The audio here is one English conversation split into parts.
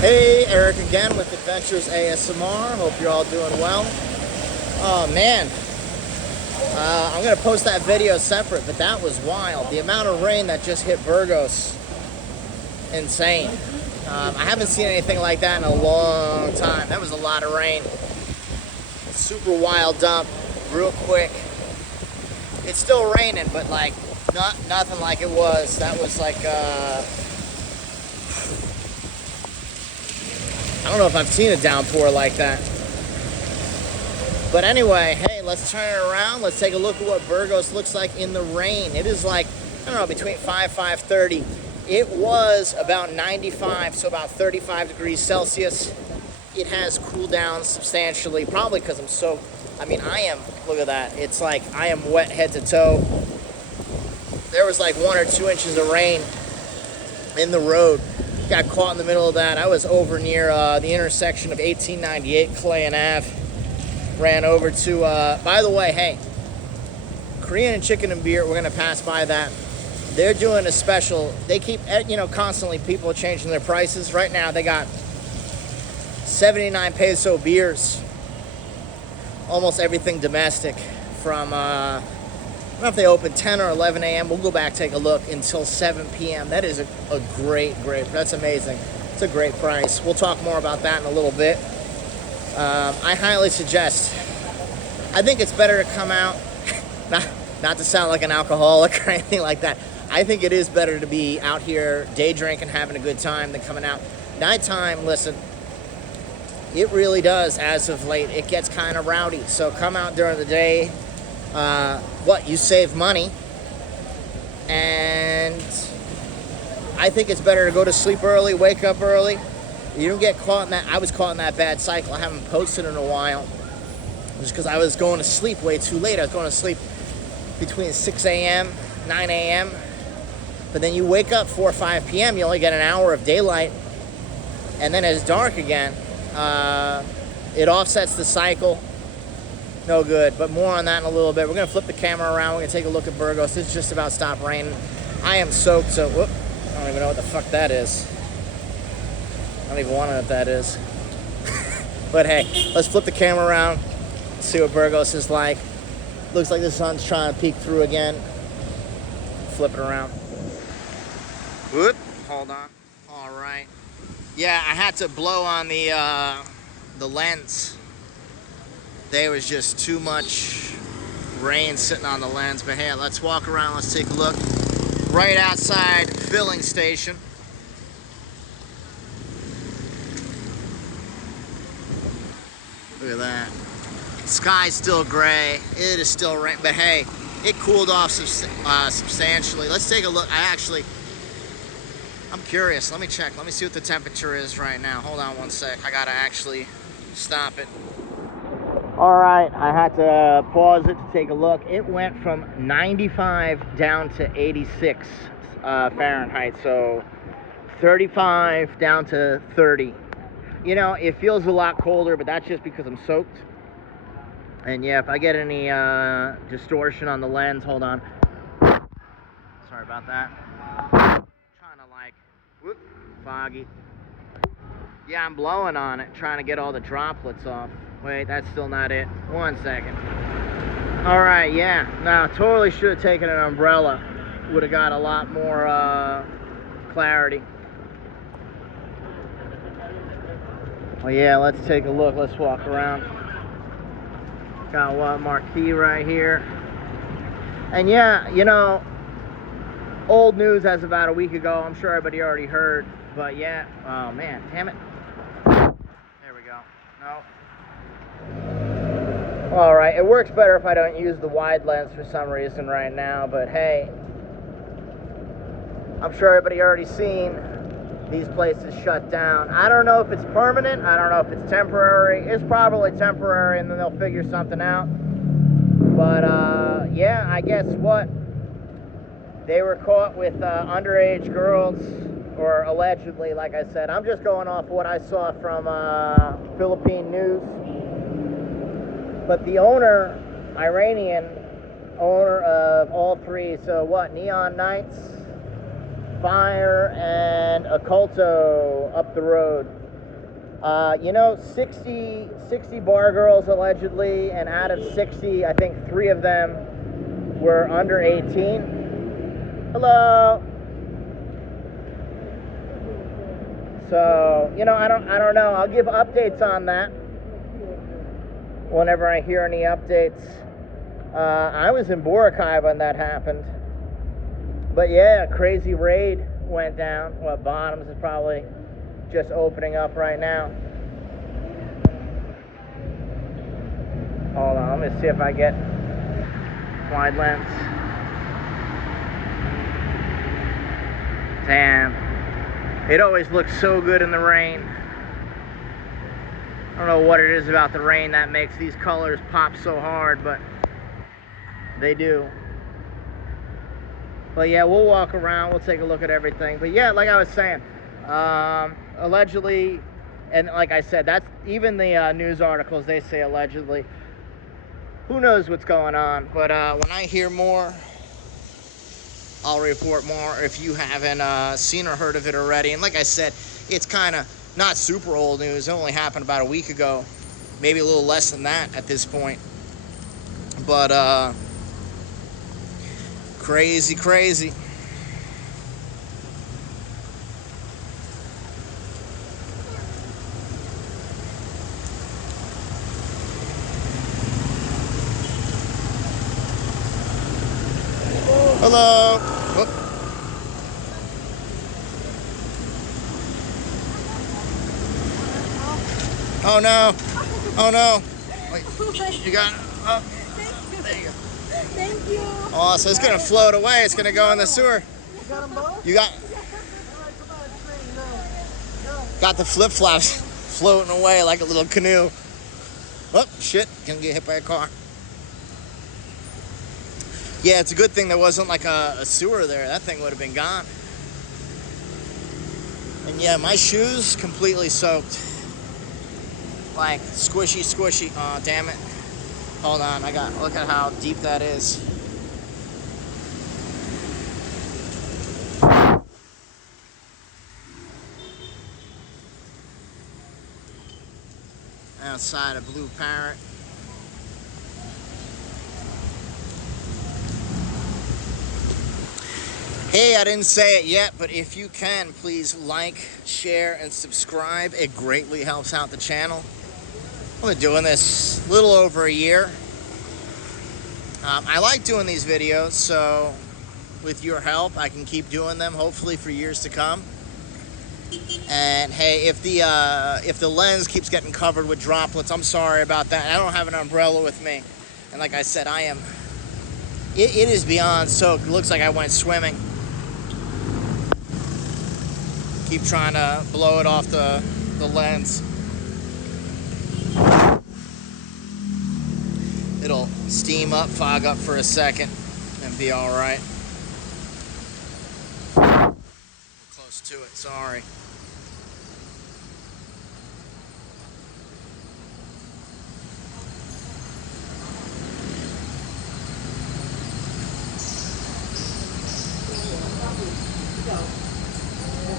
Hey, Eric again with Adventures ASMR. Hope you're all doing well. Oh man, I'm gonna post that video separate, but that was wild. The amount of rain that just hit Burgos, insane. I haven't seen anything like that in a long time. That was a lot of rain. Super wild dump, real quick. It's still raining, but like nothing like it was. That was like I don't know if I've seen a downpour like that. But anyway, hey, let's turn it around. Let's take a look at what Burgos looks like in the rain. It is like, I don't know, between 5:30. It was about 95, so about 35 degrees Celsius. It has cooled down substantially, probably because I'm soaked. I mean, I am, look at that. It's like I am wet head to toe. There was like 1 or 2 inches of rain in the road. Got caught in the middle of that. I was over near the intersection of 1898 Clay and Ave. Ran over to, by the way, hey, Korean and Chicken and Beer, we're gonna pass by that. They're doing a special. They keep, constantly people changing their prices. Right now they got 79 peso beers. Almost everything domestic from, I don't know if they open 10 or 11 a.m. We'll go back, take a look until 7 p.m. That is a great, that's amazing. It's a great price. We'll talk more about that in a little bit. I highly suggest, I think it's better to come out, not to sound like an alcoholic or anything like that. I think it is better to be out here day drinking, having a good time than coming out. Nighttime, listen, it really does, as of late, it gets kind of rowdy. So come out during the day. You save money, and I think it's better to go to sleep early, wake up early. You don't get caught in that. I was caught in that bad cycle. I haven't posted in a while just because I was going to sleep way too late. I was going to sleep between 6 a.m., 9 a.m., but then you wake up 4 or 5 p.m., you only get an hour of daylight, and then it's dark again. It offsets the cycle. No good, but more on that in a little bit. We're going to flip the camera around. We're going to take a look at Burgos. It's just about stopped raining. I am soaked, so whoop, I don't even know what the fuck that is. I don't even want to know what that is. But hey, let's flip the camera around, see what Burgos is like. Looks like the sun's trying to peek through again. Flip it around. Whoop, hold on. All right. Yeah, I had to blow on the lens. There was just too much rain sitting on the lens. But hey, let's walk around. Let's take a look. Right outside filling station. Look at that. Sky's still gray. It is still rain. But hey, it cooled off substantially. Let's take a look. I'm curious. Let me check. Let me see what the temperature is right now. Hold on one sec. I gotta actually stop it. All right, I had to pause it to take a look. It went from 95 down to 86 Fahrenheit, so 35 down to 30. You know, it feels a lot colder, but that's just because I'm soaked. And yeah, if I get any distortion on the lens, hold on. Sorry about that. Trying to like, whoop, foggy. Yeah, I'm blowing on it, trying to get all the droplets off. Wait, that's still not it. 1 second. All right, yeah. Now, totally should have taken an umbrella. Would have got a lot more clarity. Well, yeah, let's take a look. Let's walk around. Got one marquee right here. And yeah, you know, old news as about a week ago. I'm sure everybody already heard. But yeah, oh man, damn it. There we go. No. All right, it works better if I don't use the wide lens for some reason right now, but hey, I'm sure everybody already seen these places shut down. I don't know if it's permanent, I don't know if it's temporary. It's probably temporary and then they'll figure something out. But yeah, I guess what? They were caught with underage girls, or allegedly, like I said. I'm just going off what I saw from Philippine news. But the owner, Iranian owner of all three, so what, Neon Nights, Fire, and Occulto up the road. You know, 60 bar girls allegedly, and out of 60, I think 3 of them were under 18. Hello. So, you know, I don't know. I'll give updates on that whenever I hear any updates. I was in Boracay when that happened. But yeah, crazy raid went down. Well, Bottoms is probably just opening up right now. Hold on, let me see if I get wide lens. Damn. It always looks so good in the rain. I don't know what it is about the rain that makes these colors pop so hard, but they do. But yeah, we'll walk around, we'll take a look at everything. But yeah, like I was saying, allegedly, and like I said, that's even the news articles, they say allegedly. Who knows what's going on? But when I hear more, I'll report more if you haven't seen or heard of it already. And like I said, it's kind of not super old news. It only happened about a week ago, maybe a little less than that at this point. But crazy. Hello. Oh no. Oh no. Wait, you got it? Oh, there you go. Thank you. Oh, so it's gonna float away. It's gonna go in the sewer. You got them both? You got the flip flops floating away like a little canoe. Oh shit! Gonna get hit by a car. Yeah, it's a good thing there wasn't like a sewer there. That thing would have been gone. And yeah, my shoes completely soaked. Like squishy. Oh, damn it. Hold on, look at how deep that is. Outside a blue parrot. Hey, I didn't say it yet, but if you can, please like, share, and subscribe. It greatly helps out the channel. I've been doing this a little over a year. I like doing these videos, so with your help, I can keep doing them, hopefully for years to come. And hey, if the lens keeps getting covered with droplets, I'm sorry about that. I don't have an umbrella with me, and like I said, it is beyond soaked. It looks like I went swimming. Keep trying to blow it off the lens. It'll steam up, fog up for a second, and be all right. We're close to it, sorry.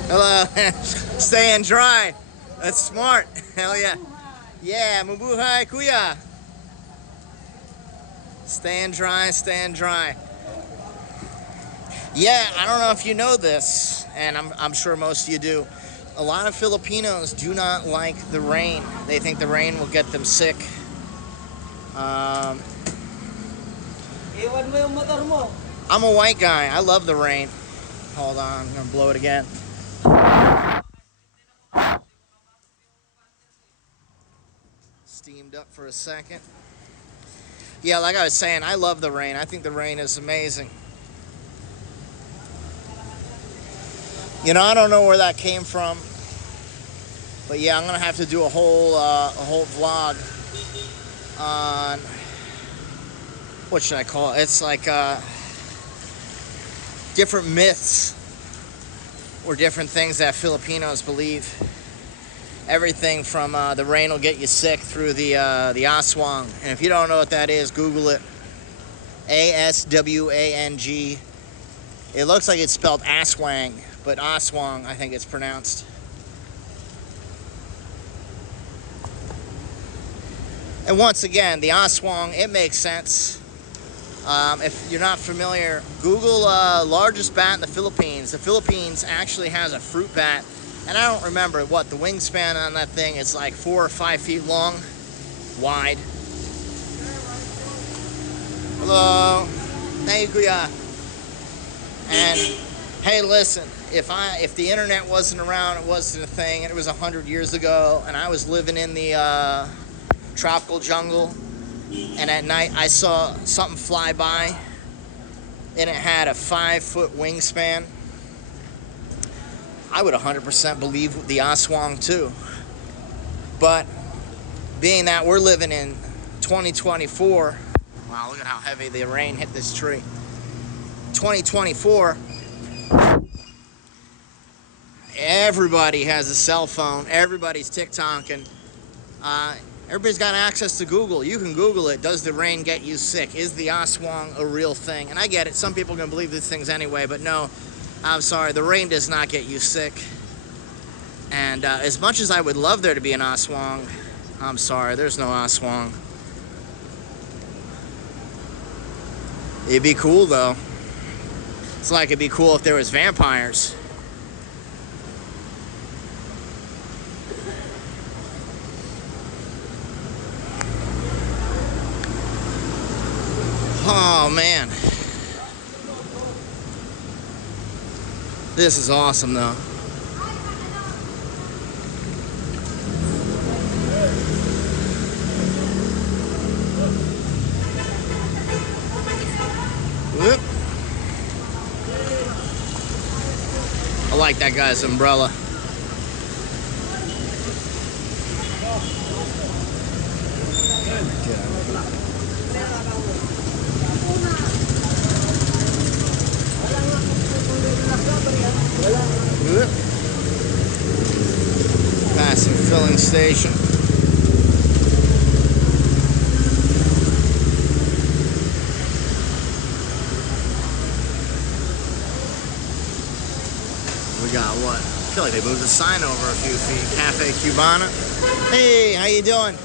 Hello. Staying dry. That's smart. Hell yeah. Yeah, mabuhay kuya. Staying dry. Yeah, I don't know if you know this, and I'm sure most of you do. A lot of Filipinos do not like the rain. They think the rain will get them sick. I'm a white guy. I love the rain. Hold on, I'm gonna blow it again. Steamed up for a second. Yeah, like I was saying, I love the rain. I think the rain is amazing. You know, I don't know where that came from, but yeah, I'm gonna have to do a whole vlog on, what should I call it? It's like different myths or different things that Filipinos believe. Everything from the rain will get you sick through the aswang. And if you don't know what that is, Google it. ASWANG. It looks like it's spelled aswang, but aswang, I think it's pronounced. And once again, the aswang, it makes sense. If you're not familiar, Google largest bat in the Philippines. The Philippines actually has a fruit bat, and I don't remember what the wingspan on that thing is, like 4 or 5 feet long, wide. Hello, thank you, kuya. And hey, listen, if the internet wasn't around, it wasn't a thing, and it was 100 years ago, and I was living in the tropical jungle, and at night I saw something fly by and it had a 5-foot wingspan, I would 100% believe the aswang too. But being that we're living in 2024, wow, look at how heavy the rain hit this tree. 2024, everybody has a cell phone, everybody's TikToking. Everybody's got access to Google. You can Google it. Does the rain get you sick? Is the aswang a real thing? And I get it. Some people are going to believe these things anyway, but no, I'm sorry. The rain does not get you sick. And as much as I would love there to be an aswang, I'm sorry, there's no aswang. It'd be cool, though. It's like it'd be cool if there was vampires. Oh man, this is awesome though. Whoop. I like that guy's umbrella. Passing filling station. We got what? I feel like they moved the sign over a few feet. Cafe Cubana. Hey, how you doing?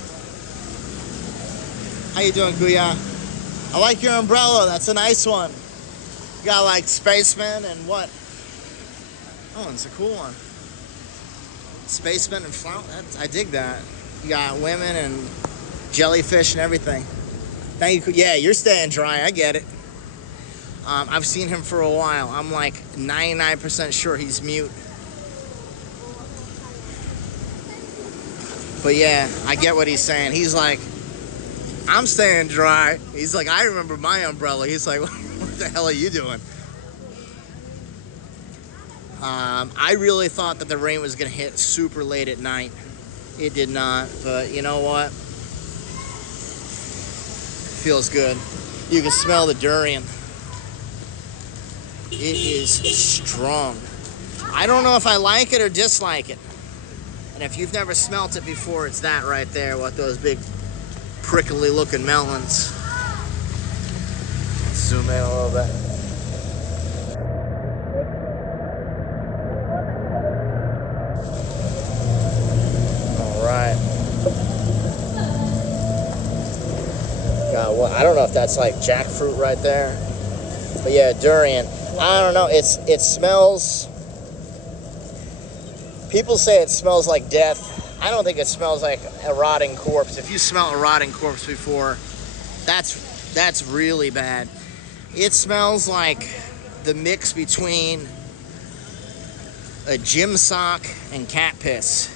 How you doing, Kuya? I like your umbrella. That's a nice one. You got like spaceman and what? Oh, it's a cool one. Spaceman and flout. I dig that. You got women and jellyfish and everything. Thank you. Yeah, you're staying dry. I get it. I've seen him for a while. I'm like 99% sure he's mute. But yeah, I get what he's saying. He's like, I'm staying dry. He's like, I remember my umbrella. He's like, what the hell are you doing? I really thought that the rain was going to hit super late at night. It did not, but you know what? Feels good. You can smell the durian. It is strong. I don't know if I like it or dislike it. And if you've never smelt it before, it's that right there with those big prickly looking melons. Let's zoom in a little bit. Right. God, what? I don't know if that's like jackfruit right there, but yeah, durian. I don't know. It smells. People say it smells like death. I don't think it smells like a rotting corpse. If you smell a rotting corpse before, that's really bad. It smells like the mix between a gym sock and cat piss.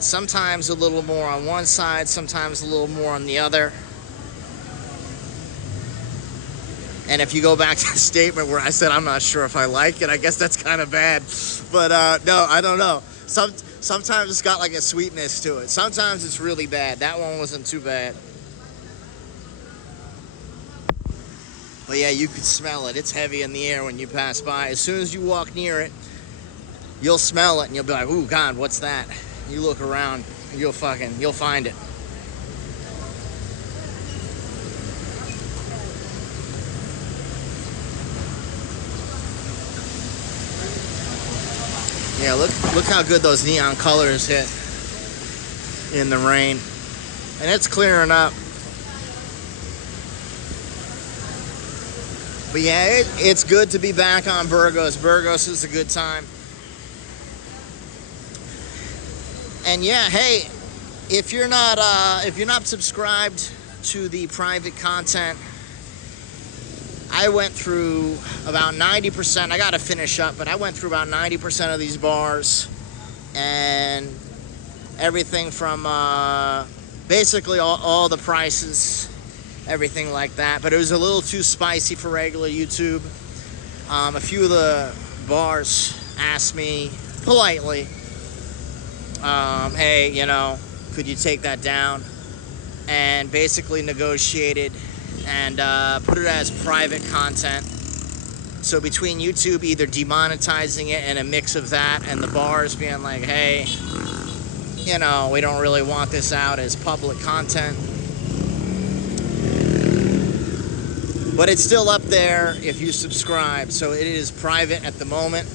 Sometimes a little more on one side, sometimes a little more on the other. And if you go back to the statement where I said I'm not sure if I like it, I guess that's kind of bad. But no, I don't know. Sometimes it's got like a sweetness to it. Sometimes it's really bad. That one wasn't too bad. But yeah, you could smell it. It's heavy in the air when you pass by. As soon as you walk near it, you'll smell it and you'll be like, ooh, God, what's that? You look around, you'll find it. Yeah, look how good those neon colors hit in the rain. and it's clearing up. But yeah, it's good to be back on Burgos. Burgos is a good time. And yeah, hey, if you're not subscribed to the private content, I went through about 90%. I got to finish up, but I went through about 90% of these bars, and everything from basically all the prices, everything like that. But it was a little too spicy for regular YouTube. A few of the bars asked me politely, hey, you know, could you take that down? And basically negotiated and put it as private content. So between YouTube either demonetizing it and a mix of that, and the bars being like, hey, you know, we don't really want this out as public content. But it's still up there if you subscribe. So it is private at the moment.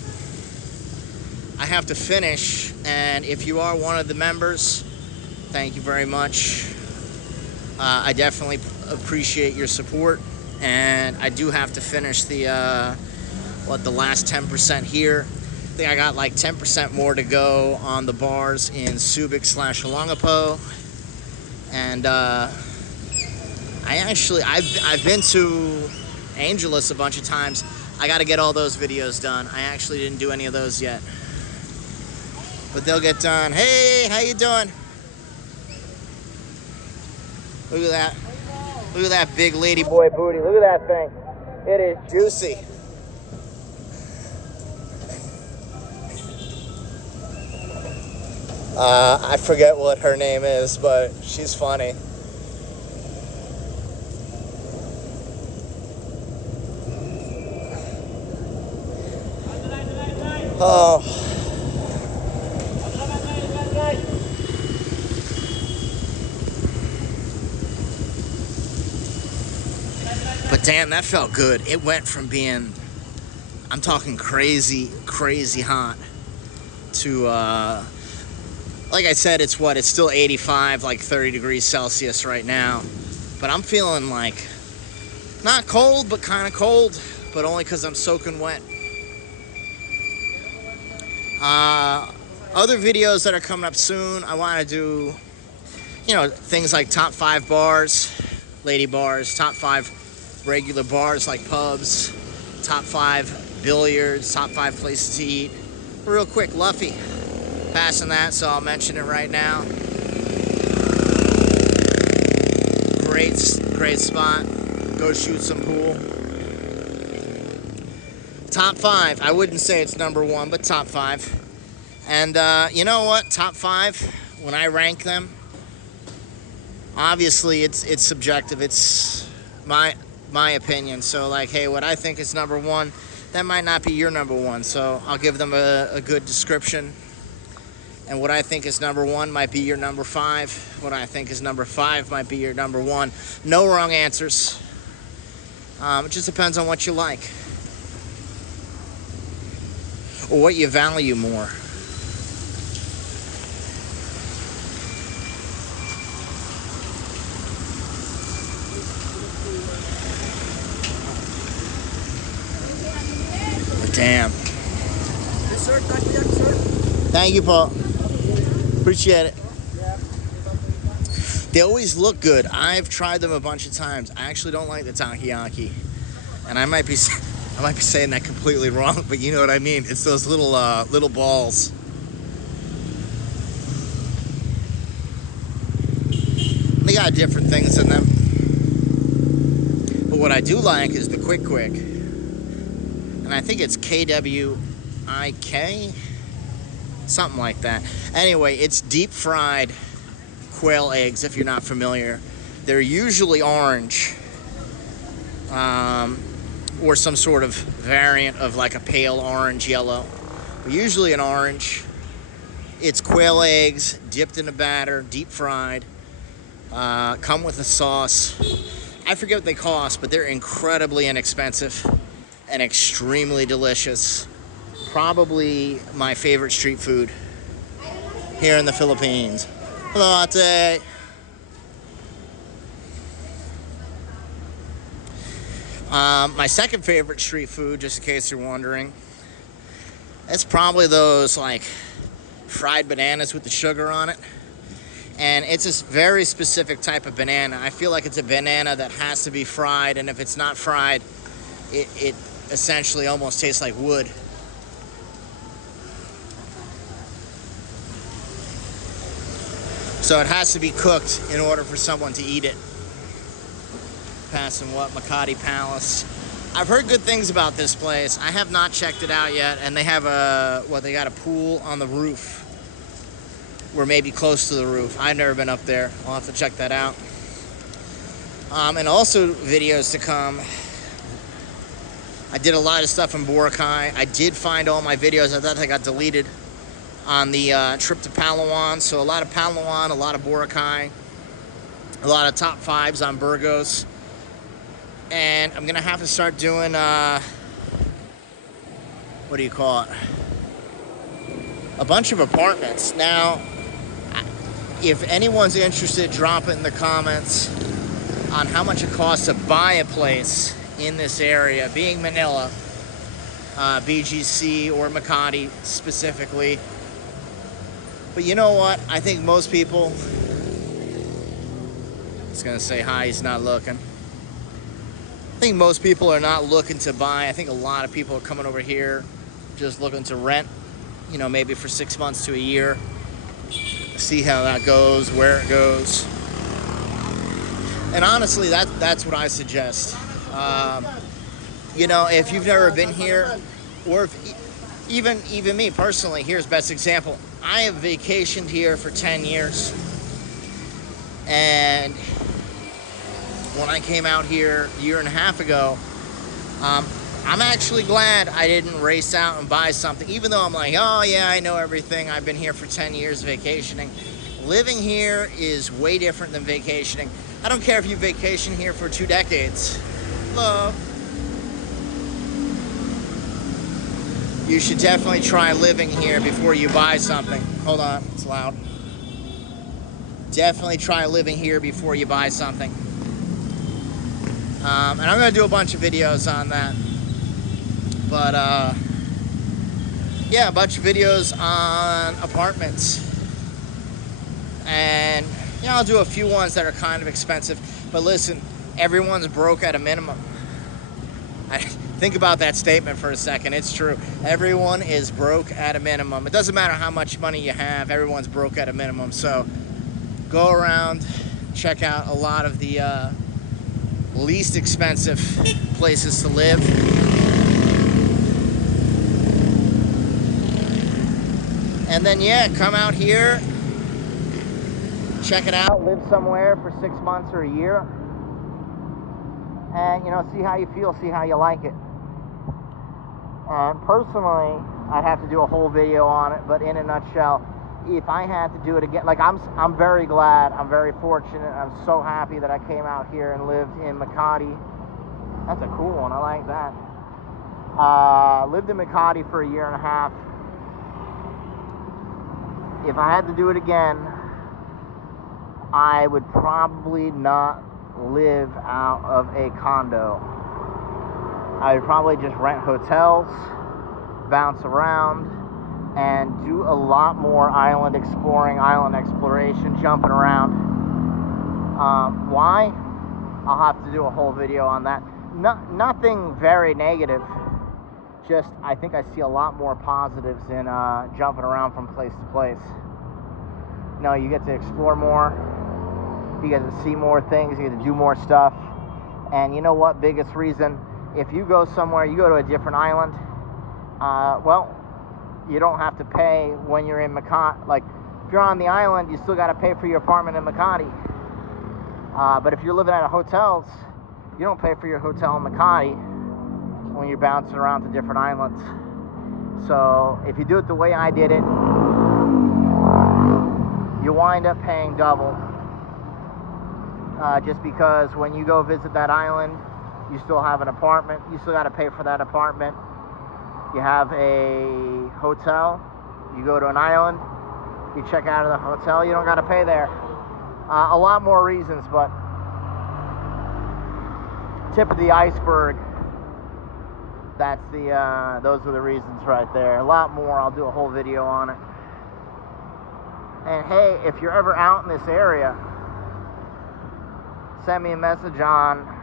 I have to finish, and if you are one of the members, thank you very much. I definitely appreciate your support, and I do have to finish the last 10% here. I think I got like 10% more to go on the bars in Subic/Olongapo, and I've been to Angeles a bunch of times. I got to get all those videos done. I actually didn't do any of those yet, but they'll get done. Hey, how you doing? Look at that. Look at that big lady boy booty. Look at that thing. It is juicy. I forget what her name is, but she's funny. Oh. But damn, that felt good. It went from being, I'm talking crazy, crazy hot to, like I said, it's still 85, like 30 degrees Celsius right now. But I'm feeling like, not cold, but kind of cold, but only because I'm soaking wet. Other videos that are coming up soon, I want to do, you know, things like top 5 bars, lady bars, top 5 regular bars like pubs, top 5 billiards, top 5 places to eat. Real quick, Luffy passing that, so I'll mention it right now. Great spot. Go shoot some pool. Top 5. I wouldn't say it's number 1, but top 5. And you know what? Top 5, when I rank them, obviously it's subjective. It's my opinion. So like, hey, what I think is number 1, that might not be your number 1. So I'll give them a good description. And what I think is number 1 might be your number 5. What I think is number 5 might be your number 1. No wrong answers. It just depends on what you like or what you value more. Damn. Yes, sir. Thank you, Paul. Appreciate it. They always look good. I've tried them a bunch of times. I actually don't like the takoyaki, and I might be saying that completely wrong, but you know what I mean. It's those little balls. They got different things in them, but what I do like is the quick, and I think it's KWIK, something like that. Anyway, it's deep fried quail eggs, if you're not familiar. They're usually orange, or some sort of variant of like a pale orange yellow, but usually an orange. It's quail eggs dipped in a batter, deep fried, come with a sauce. I forget what they cost, but they're incredibly inexpensive and extremely delicious. Probably my favorite street food here in the Philippines. Hello, Ate. My second favorite street food, just in case you're wondering, it's probably those like fried bananas with the sugar on it. And it's a very specific type of banana. I feel like it's a banana that has to be fried, and if it's not fried, it essentially almost tastes like wood. So it has to be cooked in order for someone to eat it. Passing what? Makati Palace. I've heard good things about this place. I have not checked it out yet, and they have they got a pool on the roof. Or maybe close to the roof. I've never been up there. I'll have to check that out. And also videos to come. I did a lot of stuff in Boracay. I did find all my videos. I thought they got deleted on the trip to Palawan. So a lot of Palawan, a lot of Boracay, a lot of top fives on Burgos. And I'm gonna have to start doing what do you call it? A bunch of apartments. Now, if anyone's interested, drop it in the comments on how much it costs to buy a place in this area, being Manila, BGC or Makati specifically. But you know what? I think most people, I was gonna say hi, he's not looking. I think most people are not looking to buy. I think a lot of people are coming over here just looking to rent, you know, maybe for 6 months to a year. See how that goes, where it goes. And honestly, that's what I suggest. You know, if you've never been here, or if even me personally, here's best example. I have vacationed here for 10 years. And when I came out here a year and a half ago, I'm actually glad I didn't race out and buy something, even though I'm like, oh yeah, I know everything. I've been here for 10 years vacationing. Living here is way different than vacationing. I don't care if you vacation here for 2 decades. Hello. You should definitely try living here before you buy something. Hold on, it's loud. Definitely try living here before you buy something. And I'm gonna do a bunch of videos on that. But yeah, a bunch of videos on apartments. And you know, I'll do a few ones that are kind of expensive. But listen, everyone's broke at a minimum. Think about that statement for a second. It's true. Everyone is broke at a minimum. It doesn't matter how much money you have, everyone's broke at a minimum. So go around, check out a lot of the least expensive places to live. And then yeah, come out here, check it out, live somewhere for 6 months or a year, and you know, see how you feel, see how you like it. And personally, I'd have to do a whole video on it, but in a nutshell, if I had to do it again, like I'm very glad, I'm very fortunate, I'm so happy that I came out here and lived in Makati. That's a cool one, I like that. Lived in Makati for a year and a half. If I had to do it again, I would probably not live out of a condo. I would probably just rent hotels, bounce around, and do a lot more island exploration, jumping around. Why? I'll have to do a whole video on that. Nothing very negative. Just, I think I see a lot more positives in jumping around from place to place. You know, you get to explore more, you get to see more things, you get to do more stuff. And you know what? Biggest reason, if you go somewhere, you go to a different island, well, you don't have to pay when you're in Makati. Like, if you're on the island, you still got to pay for your apartment in Makati. But if you're living at a hotels, you don't pay for your hotel in Makati when you're bouncing around to different islands. So if you do it the way I did it, you wind up paying double. Just because when you go visit that island, you still have an apartment. You still got to pay for that apartment. You have a hotel. You go to an island. You check out of the hotel. You don't got to pay there. A lot more reasons, but tip of the iceberg. That's the, those are the reasons right there. A lot more, I'll do a whole video on it. And hey, if you're ever out in this area, send me a message on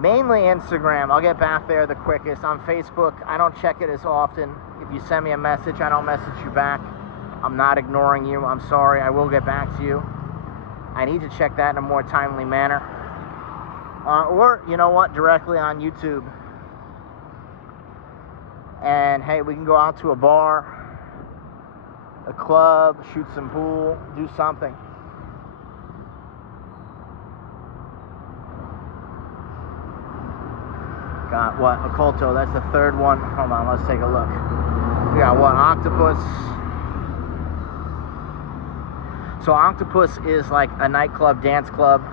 mainly Instagram. I'll get back there the quickest. On Facebook, I don't check it as often. If you send me a message, I don't message you back. I'm not ignoring you. I'm sorry. I will get back to you. I need to check that in a more timely manner. Or, you know what, directly on YouTube. And hey, we can go out to a bar, a club, shoot some pool, do something. Got what? Occulto, that's the third one. Hold on, let's take a look. We got what? Octopus. So Octopus is like a nightclub, dance club,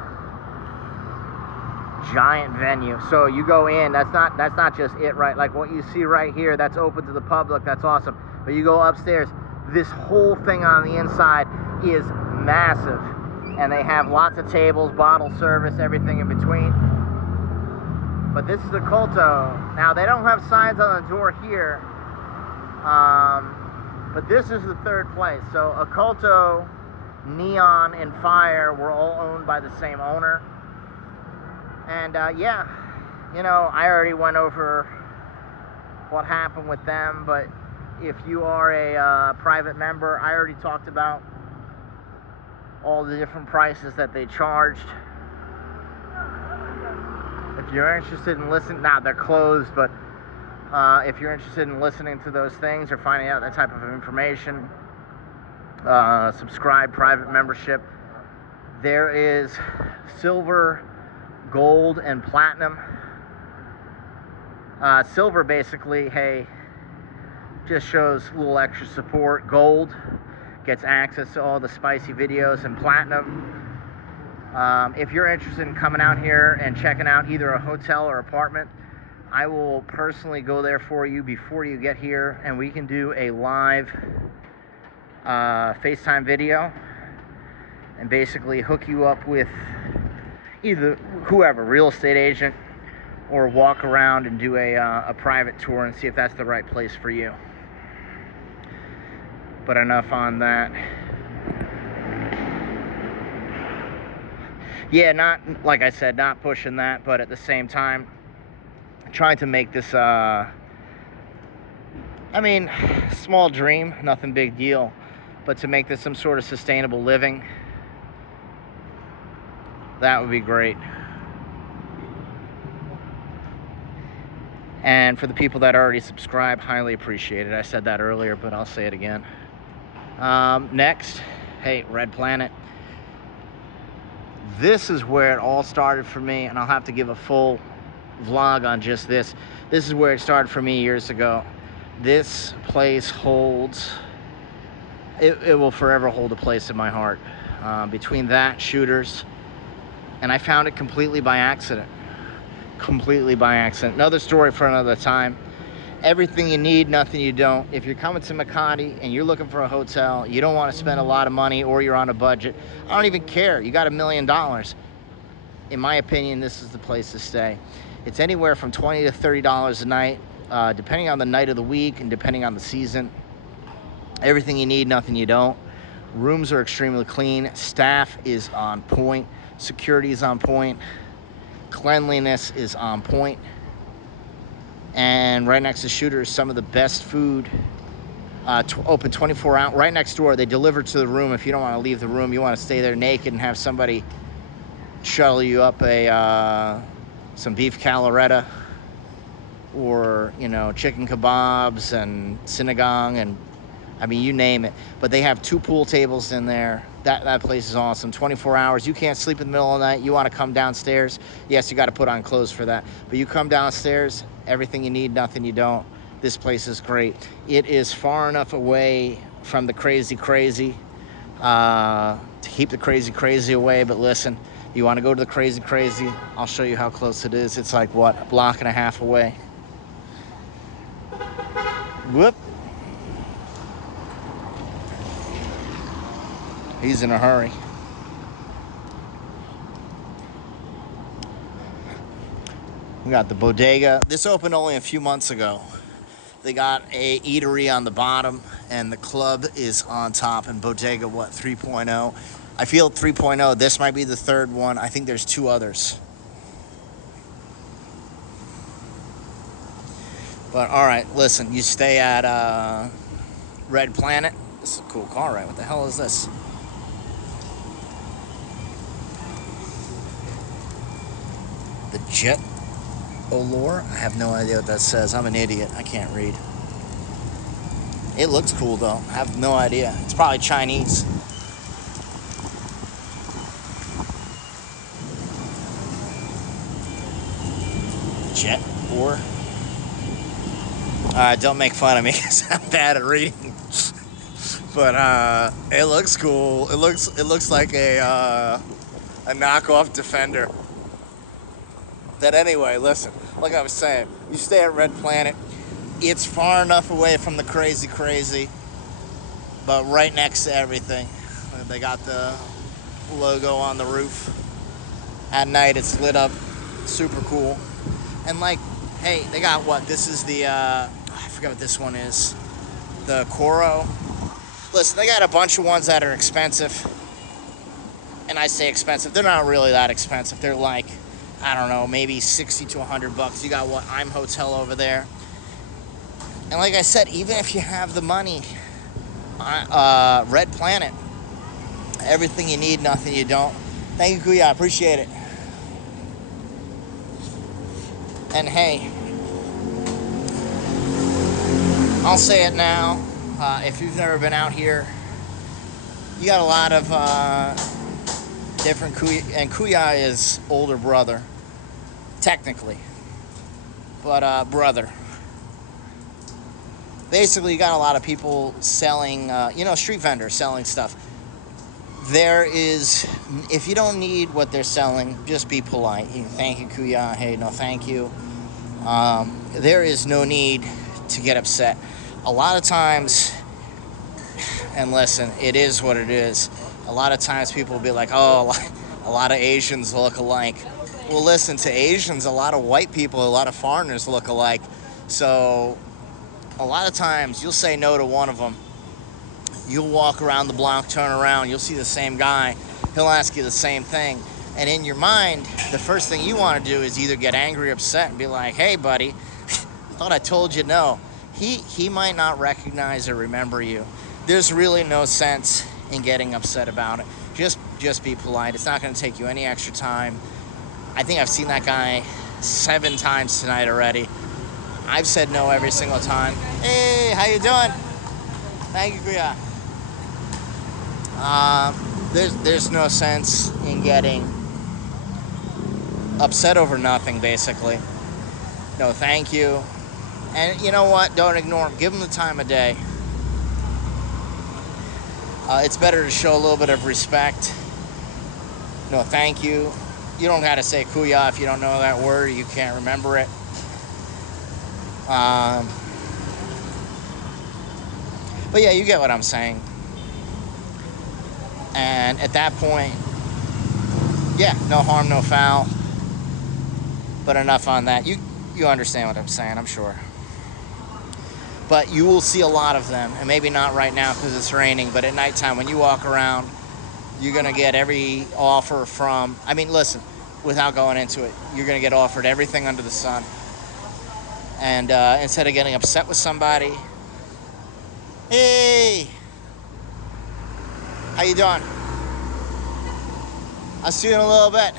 giant venue. So you go in, that's not just it, right? Like what you see right here, that's open to the public, that's awesome. But you go upstairs, this whole thing on the inside is massive. And they have lots of tables, bottle service, everything in between. But this is the Occulto. Now, they don't have signs on the door here, but this is the third place. So Occulto, Neon, and Fire were all owned by the same owner. And yeah, you know, I already went over what happened with them, but if you are a private member, I already talked about all the different prices that they charged. If you're interested in listening, now they're closed, but if you're interested in listening to those things or finding out that type of information, subscribe, private membership. There is silver, gold, and platinum. Silver basically, hey, just shows a little extra support. Gold gets access to all the spicy videos, and platinum, if you're interested in coming out here and checking out either a hotel or apartment, I will personally go there for you before you get here, and we can do a live FaceTime video and basically hook you up with either whoever, real estate agent, or walk around and do a private tour and see if that's the right place for you. But enough on that. Yeah, not, like I said, not pushing that, but at the same time, trying to make this, I mean, small dream, nothing big deal, but to make this some sort of sustainable living, that would be great. And for the people that already subscribe, highly appreciate it. I said that earlier, but I'll say it again. Next, hey, Red Planet. This is where it all started for me, and I'll have to give a full vlog on just this. This is where it started for me years ago. This place holds, it will forever hold a place in my heart. Between that, Shooters, and I found it completely by accident. Completely by accident. Another story for another time. Everything you need, nothing you don't. If you're coming to Makati and you're looking for a hotel, you don't want to spend a lot of money, or you're on a budget, I don't even care. You got $1 million. In my opinion, this is the place to stay. It's anywhere from $20 to $30 a night, depending on the night of the week and depending on the season. Everything you need, nothing you don't. Rooms are extremely clean. Staff is on point. Security is on point. Cleanliness is on point. And right next to Shooters, some of the best food, open 24 hours. Right next door, they deliver to the room. If you don't want to leave the room, you want to stay there naked and have somebody shuttle you up some beef caloretta, or, you know, chicken kebabs and sinigang, and I mean, you name it. But they have 2 pool tables in there. That place is awesome. 24 hours. You can't sleep in the middle of the night. You want to come downstairs. Yes, you got to put on clothes for that. But you come downstairs, everything you need, nothing you don't. This place is great. It is far enough away from the crazy to keep the crazy away. But listen, you want to go to the crazy, I'll show you how close it is. It's like, what, a block and a half away. Whoop. He's in a hurry. We got the bodega. This opened only a few months ago. They got a eatery on the bottom, and the club is on top. And bodega, what, 3.0? I feel 3.0. This might be the third one. I think there's two others. But all right, listen. You stay at Red Planet. This is a cool car, right? What the hell is this? The Jet Allure? I have no idea what that says. I'm an idiot. I can't read. It looks cool, though. I have no idea. It's probably Chinese. Jet Allure? Don't make fun of me because I'm bad at reading. But it looks cool. It looks like a knockoff Defender. That anyway, listen, like I was saying, you stay at Red Planet. It's far enough away from the crazy, but right next to everything. They got the logo on the roof. At night, it's lit up, super cool. And like, hey, they got what? This is the I forget what this one is. The Coro. Listen, they got a bunch of ones that are expensive. And I say expensive, they're not really that expensive. They're like, I don't know, maybe 60 to 100 bucks. You got what? I'm Hotel over there. And like I said, even if you have the money, Red Planet, everything you need, nothing you don't. Thank you, Kuya. I appreciate it. And hey, I'll say it now. If you've never been out here, you got a lot of different Kuya, and Kuya is older brother, technically, but brother. Basically, you got a lot of people selling, street vendors selling stuff. There is, if you don't need what they're selling, just be polite. Thank you, Kuya. Hey, no, thank you. There is no need to get upset. A lot of times, and listen, it is what it is. A lot of times people will be like, oh, a lot of Asians look alike. Well, listen, to Asians, a lot of white people, a lot of foreigners look alike. So a lot of times you'll say no to one of them. You'll walk around the block, turn around, you'll see the same guy. He'll ask you the same thing. And in your mind, the first thing you want to do is either get angry, upset, and be like, hey, buddy, I thought I told you no. He might not recognize or remember you. There's really no sense in getting upset about it. Just be polite. It's not going to take you any extra time. I think I've seen that guy 7 times tonight already. I've said no every single time. Hey, how you doing? Thank you, Kuya. There's no sense in getting upset over nothing, basically. No, thank you. And you know what? Don't ignore them. Give them the time of day. It's better to show a little bit of respect. No, thank you. You don't got to say Kuya if you don't know that word. You can't remember it. But yeah, you get what I'm saying. And at that point, yeah, no harm, no foul. But enough on that. You understand what I'm saying, I'm sure. But you will see a lot of them, and maybe not right now because it's raining, but at nighttime when you walk around, you're going to get every offer from, I mean, listen, without going into it, you're going to get offered everything under the sun. And instead of getting upset with somebody, hey, how you doing? I'll see you in a little bit.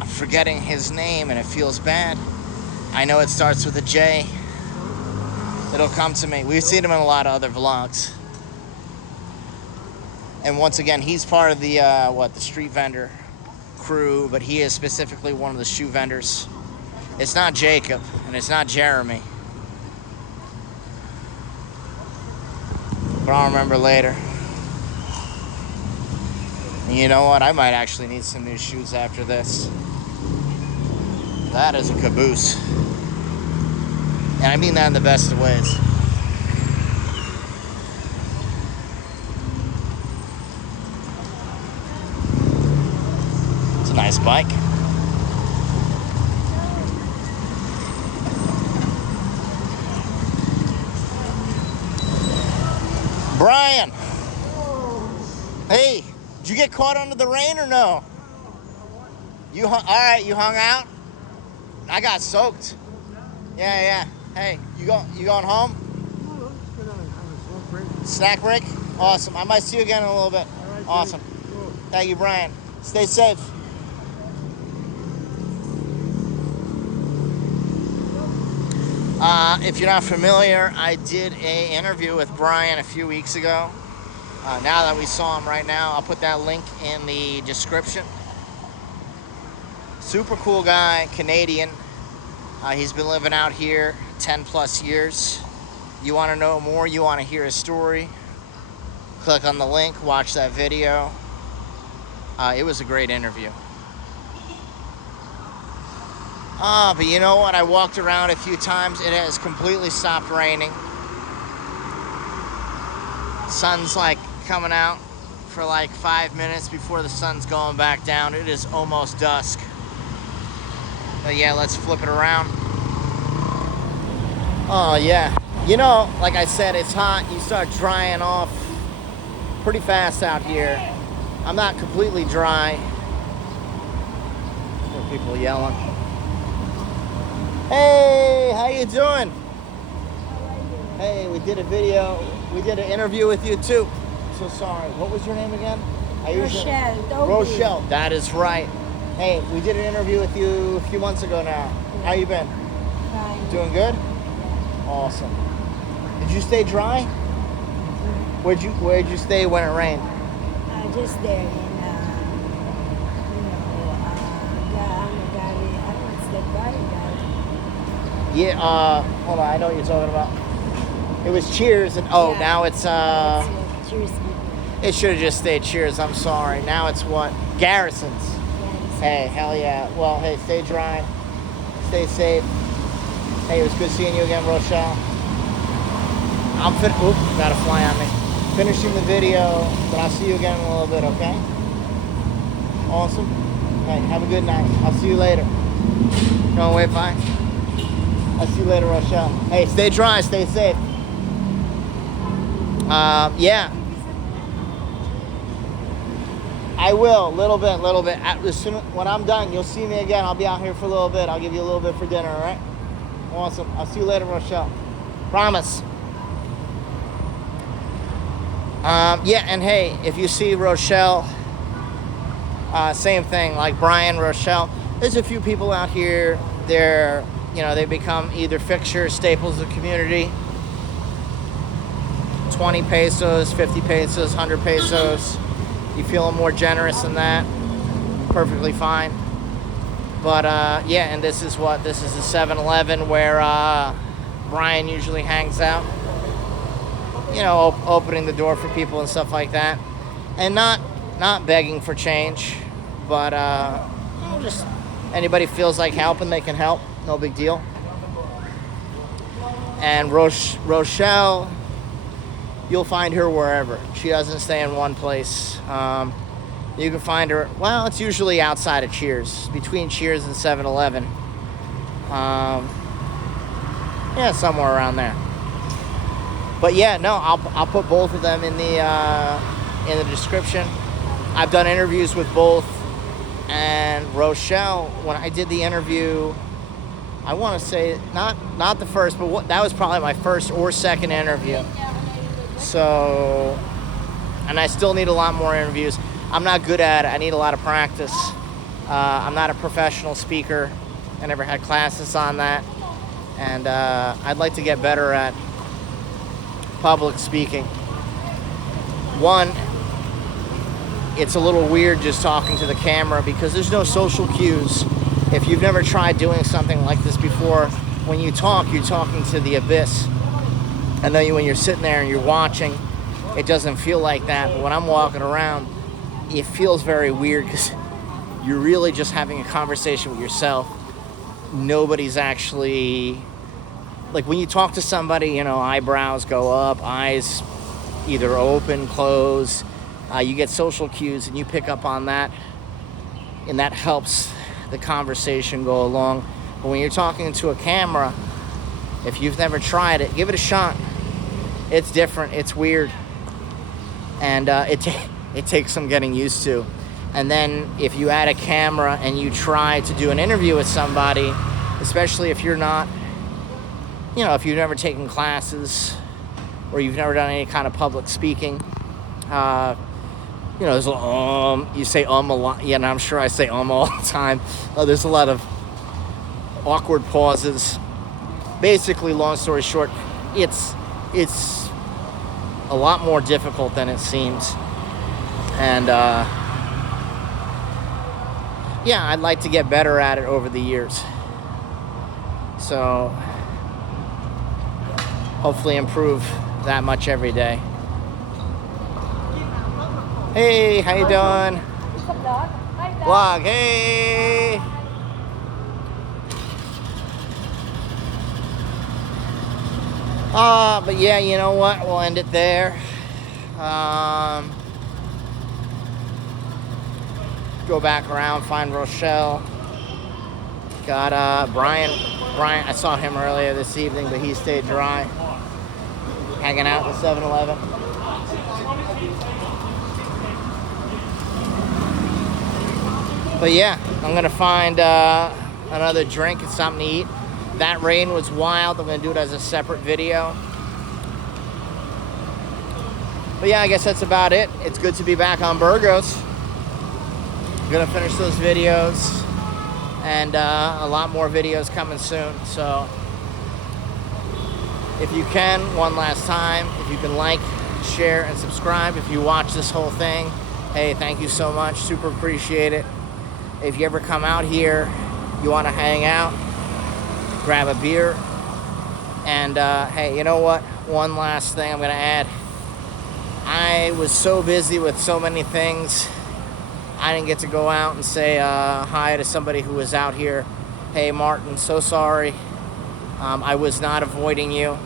I'm forgetting his name and it feels bad. I know it starts with a J. It'll come to me. We've seen him in a lot of other vlogs. And once again, he's part of the, the street vendor crew, but he is specifically one of the shoe vendors. It's not Jacob, and it's not Jeremy. But I'll remember later. And you know what? I might actually need some new shoes after this. That is a caboose. And I mean that in the best of ways. nice bike. Brian. Hey, did you get caught under the rain or no? All right, you hung out? I got soaked. Yeah. Hey, you going home? Snack break? Awesome. I might see you again in a little bit. Awesome. Thank you, Brian. Stay safe. If you're not familiar, I did an interview with Brian a few weeks ago. Now that we saw him right now, I'll put that link in the description. Super cool guy, Canadian. He's been living out here 10 plus years. You want to know more, you want to hear his story, click on the link, watch that video. It was a great interview. But you know what? I walked around a few times. It has completely stopped raining. Sun's like coming out for like 5 minutes before the sun's going back down. It is almost dusk. But yeah, let's flip it around. Oh yeah. You know, like I said, it's hot. You start drying off pretty fast out here. I'm not completely dry. There are people yelling. Hey, how you doing? Hey, we did a video. We did an interview with you too. So sorry. What was your name again? Rochelle. That is right. Hey, we did an interview with you a few months ago now. How you been? Fine. Doing good? Awesome. Did you stay dry? Where'd you stay when it rained? Just there in, Yeah, hold on, I know what you're talking about. It was Cheers, and Yeah. now it's, Cheers. it should have just stayed Cheers, I'm sorry. Now it's what? Garrison's. Hey, hell yeah. Well, hey, stay dry, stay safe. Hey, it was good seeing you again, Rochelle. Got a fly on me. Finishing the video, but I'll see you again in a little bit, okay? Awesome. Hey, have a good night. I'll see you later. Going away fine? I'll see you later, Rochelle. Hey, stay dry, stay safe. Yeah. I will, little bit. When I'm done, you'll see me again. I'll be out here for a little bit. I'll give you a little bit for dinner, all right? Awesome. I'll see you later, Rochelle. Promise. Yeah, and hey, if you see Rochelle, same thing, like Brian, Rochelle, there's a few people out here, they become either fixtures, staples of the community. 20 pesos, 50 pesos, 100 pesos. You feeling more generous than that, perfectly fine. But yeah, and this is the 7-Eleven where Brian usually hangs out. Opening the door for people and stuff like that. And not begging for change, but just anybody feels like helping, they can help. No big deal. And Rochelle, you'll find her wherever. She doesn't stay in one place. You can find her, well, it's usually outside of Cheers, between Cheers and 7-Eleven. Yeah, somewhere around there. But yeah, no, I'll put both of them in the description. I've done interviews with both, and Rochelle, when I did the interview, I want to say not the first, but that was probably my first or second interview. So, and I still need a lot more interviews. I'm not good at it. I need a lot of practice. I'm not a professional speaker. I never had classes on that, and I'd like to get better at public speaking. One, it's a little weird just talking to the camera because there's no social cues. If you've never tried doing something like this before, when you talk, you're talking to the abyss. And then when you're sitting there and you're watching, it doesn't feel like that. But when I'm walking around, it feels very weird because you're really just having a conversation with yourself. Nobody's actually, like when you talk to somebody, eyebrows go up, eyes either open, close. You get social cues and you pick up on that. and that helps the conversation go along. But when you're talking to a camera, if you've never tried it, give it a shot. It's different, it's weird, and it takes some getting used to. And then if you add a camera and you try to do an interview with somebody, especially if you're not, if you've never taken classes or you've never done any kind of public speaking, there's you say a lot. Yeah, and I'm sure I say all the time. There's a lot of awkward pauses. Basically, long story short, it's a lot more difficult than it seems. And I'd like to get better at it over the years. So hopefully improve that much every day. Hey, how you doing? Vlog, hey! But yeah, you know what? We'll end it there. Go back around, find Rochelle. Got Brian, I saw him earlier this evening, but he stayed dry. Hanging out at 7-Eleven. But yeah, I'm gonna find another drink and something to eat. That rain was wild. I'm gonna do it as a separate video. But yeah, I guess that's about it. It's good to be back on Burgos. I'm gonna finish those videos, and a lot more videos coming soon. So if you can, one last time, if you can like, share, and subscribe. If you watch this whole thing, hey, thank you so much. Super appreciate it. If you ever come out here, you want to hang out, grab a beer, and hey, you know what? One last thing I'm gonna add. I was so busy with so many things, I didn't get to go out and say hi to somebody who was out here. Hey, Martin, so sorry. I was not avoiding you.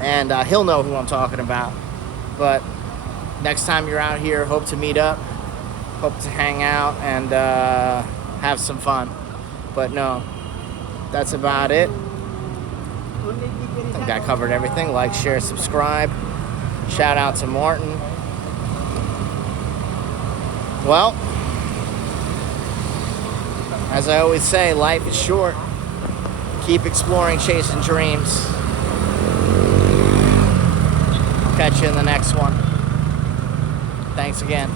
And he'll know who I'm talking about. But next time you're out here, hope to meet up. Hope to hang out and have some fun. But no, that's about it. I think I covered everything. Like, share, subscribe. Shout out to Martin. Well, as I always say, life is short. Keep exploring, chasing dreams. I'll catch you in the next one. Thanks again.